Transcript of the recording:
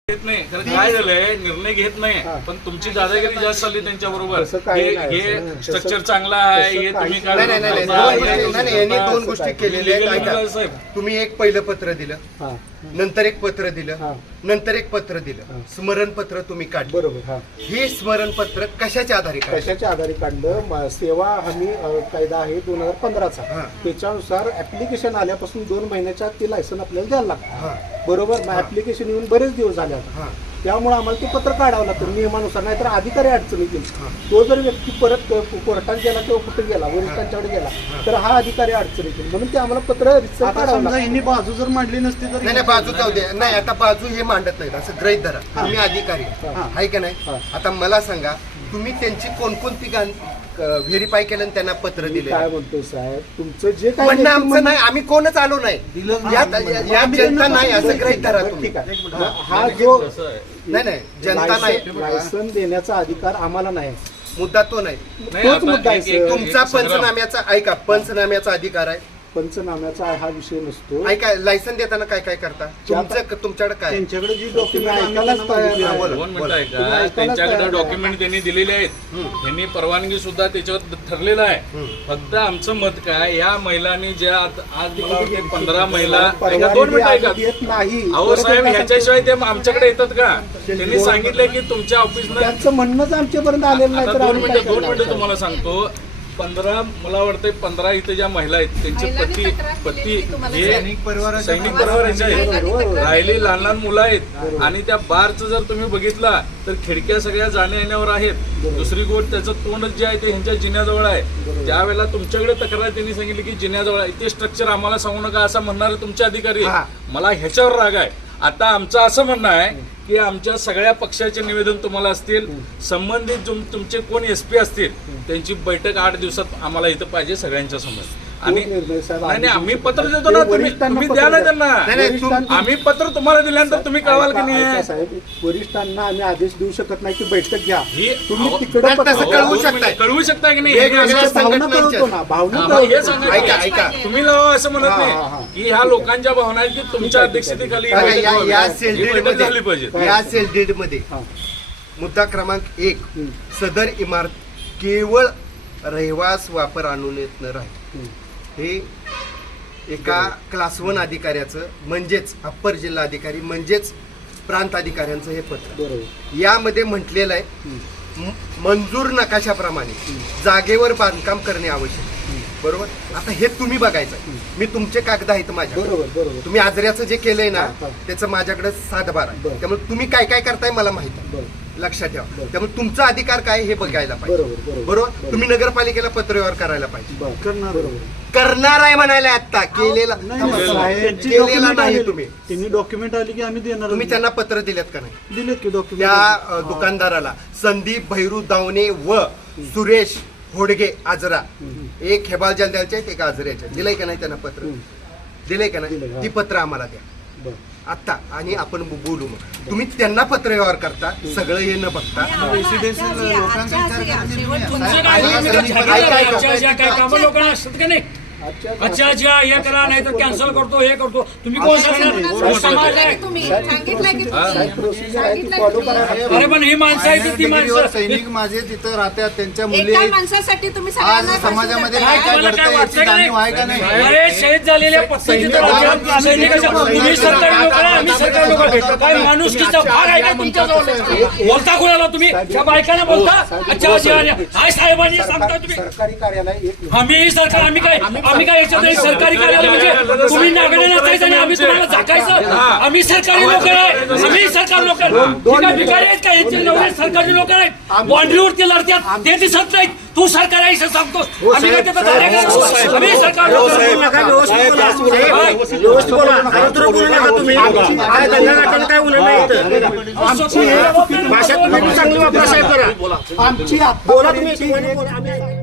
घेत नाही तर काय झालंय, निर्णय घेत नाही पण तुमची दादागिरी जास्त चालली त्यांच्या बरोबर. हे स्ट्रक्चर चांगला आहे हे तुम्ही काय यांनी दोन गोष्टी केलेल्या आहेत. तुम्ही एक पहिलं पत्र दिलं, नंतर एक पत्र दिलं, नंतर एक पत्र दिलं, स्मरणपत्र तुम्ही काढलं. बरोबर. हे स्मरणपत्र कशाच्या आधारे कशाच्या आधारे काढलं? सेवा हमी कायदा आहे 2015चा, त्याच्यानुसार ऍप्लिकेशन आल्यापासून 2 महिन्याच्या आत ते लायसन आपल्याला द्यायला लागतं. बरोबर. मग ऍप्लिकेशन येऊन बरेच दिवस झाले आता, त्यामुळे आम्हाला ते पत्र काढावं लागतं नियमानुसार, नाहीतर अधिकारी अडचणीत येईल. तो जर व्यक्ती परत कोर्टात गेला किंवा कुठे गेला, वरिष्ठांच्याकडे गेला, तर हा अधिकारी अडचणीत येईल. म्हणून ते आम्हाला पत्र काढावं. बाजू जर मांडली नसती तर नाही, बाजू जाऊ दे. नाही, आता बाजू हे मांडत नाहीत असं गृहीत धरा. तुम्ही अधिकारी आहे का नाही? आता मला सांगा, तुम्ही त्यांची कोणकोणती व्हेरीफाय केलं आणि त्यांना पत्र दिले? काय म्हणतो साहेब, तुमचं जे काय म्हणणं आमचं नाही, आम्ही कोणच आलो नाही, या जनता नाही असं गृहीत धरा तुम्ही. हा जो नाही जनता नाही, लायसन देण्याचा अधिकार आम्हाला नाही. मुद्दा तो नाही. तोच मुद्दा आहे. तुमचा पंचनाम्याचा ऐका, पंचनाम्याचा अधिकार आहे. पंचनाम्याचा हा विषय नसतो. ऐका, लायसन देताना काय काय करता तुमच्याकडे काय? त्यांच्याकडे जी डॉक्युमेंट दोन मिनिटं ऐका. त्यांच्याकडे डॉक्युमेंट त्यांनी दिलेले आहेत, त्यांनी परवानगी सुद्धा त्याच्यावर ठरलेलं आहे. फक्त आमचं मत काय, या महिलांनी ज्या आज मला वाटते 15 महिला, 2 मिनिटं ऐका. अहो साहेब, ह्याच्याशिवाय ते आमच्याकडे येतात का? त्यांनी सांगितलं की तुमच्या ऑफिसनं त्यांचं म्हणणंच आमच्यापर्यंत आलेलं नाही. 2 मिनिटं तुम्हाला सांगतो. 15 मला वाटतं 15 इथे ज्या महिला आहेत त्यांचे पती हे सैनिक परिवाराचे आहेत, राहिली लहान लहान मुलं आहेत. आणि त्या बारचं जर तुम्ही बघितला तर खिडक्या सगळ्या जाण्या येण्यावर आहेत. दुसरी गोष्ट, त्याचं तोंड जे आहे ते ह्यांच्या जिन्याजवळ आहे. त्यावेळेला तुमच्याकडे तक्रार त्यांनी सांगितली की जिन्याजवळ आहे, ते स्ट्रक्चर आम्हाला सांगू नका असं म्हणणारे तुमचे अधिकारी. मला ह्याच्यावर राग आहे. आता आमचं असं म्हणणं आहे की आमच्या सगळ्या पक्षाचे निवेदन तुम्हाला असतील, संबंधित तुमचे कोण SP असतील त्यांची बैठक 8 दिवसात आम्हाला इथं पाहिजे सगळ्यांच्या समोर. आणि नाही, आम्ही पत्र देतो ना, तुम्ही द्या ना त्यांना. आम्ही पत्र तुम्हाला दिल्यानंतर तुम्ही कळवाल की नाही? साहेब, वरिष्ठांना आम्ही आदेश देऊ शकत नाही की बैठक घ्या. तुम्ही कळवू शकता की नाही? तुम्ही लावा असं म्हणत नाही की ह्या लोकांच्या भावना आहेत की तुमच्या अध्यक्षतेखाली झाली पाहिजे. या सेल डीड मध्ये मुद्दा क्रमांक 1, सदर इमारत केवळ रहिवास वापर अनुज्ञेत न राहील. हे एका क्लास 1 अधिकाऱ्याचं, म्हणजेच अप्पर जिल्हा अधिकारी म्हणजेच प्रांत अधिकाऱ्यांचं हे पत्र. यामध्ये म्हटलेलं आहे, मंजूर नकाशाप्रमाणे जागेवर बांधकाम करणे आवश्यक. बरोबर. आता हे तुम्ही बघायचं, मी तुमचे कागद आहेत माझ्या, तुम्ही आजऱ्याचं जे केलंय ना त्याचं माझ्याकडे 7/12 आहे. त्यामुळे तुम्ही काय काय करताय मला माहित आहे, लक्षात ठेवा. त्यामुळे तुमचा अधिकार काय हे बघायला पाहिजे. बरोबर. तुम्ही नगरपालिकेला पत्रव्यवहार करायला पाहिजे. करणार आहे म्हणायला आता, केलेला नाही. तुम्ही त्यांनी डॉक्युमेंट आली की आम्ही देणार. तुम्ही त्यांना पत्र दिलेत का नाही? दिलेत की डॉक्युमेंट. त्या दुकानदाराला संदीप भैरू दावणे व सुरेश होडगे आजरा, एक हेबाल जलद्याचे एक आजऱ्याचे, दिलंय का नाही त्यांना पत्र? दिलंय का नाही? ती पत्र आम्हाला द्या आता आणि आपण बोलू. मग तुम्ही त्यांना पत्र व्यवहार करता, सगळं हे न बघता. अच्छा हे करा नाही तर कॅन्सल करतो, हे करतो. तुम्ही कोण समाज आहे? अरे पण ही माणसं आहे ती माणसं, सैनिक माझे तिथं राहतात, त्यांच्या मुली माणसासाठी तुम्ही आज समाजामध्ये काय काय घडतंय याची जाणीव आहे का नाही? अरे शहीद झालेल्या पक्षाचे सैनिकाच्या, तुम्ही सरकारी लोक आहे, आम्ही सरकारी लोक भेटतो. काय माणुसकीचा भाग आहे का तुमच्याजवळ? बोलता कोणाला तुम्ही? त्या बायकांना बोलता? अच्छा काय साहेबांनी सांगता तुम्ही? सरकारी कार्यालय आम्ही सरकार, आम्ही काय याच्यात सरकारी कार्यालय म्हणजे तुम्ही नागडे नसायचं आणि आम्ही तुम्हाला झाकायचं? आम्ही सरकारी लोक आहे, आम्ही सरकारी लोक आहे. भिकारी आहेत का? याचे नवरे सरकारी लोक आहेत, बाँड्रीवरती लढतात, ते दिसत नाहीत. तू सरकार आहे असं सांगतो. आम्ही काय आम्ही सरकार आमची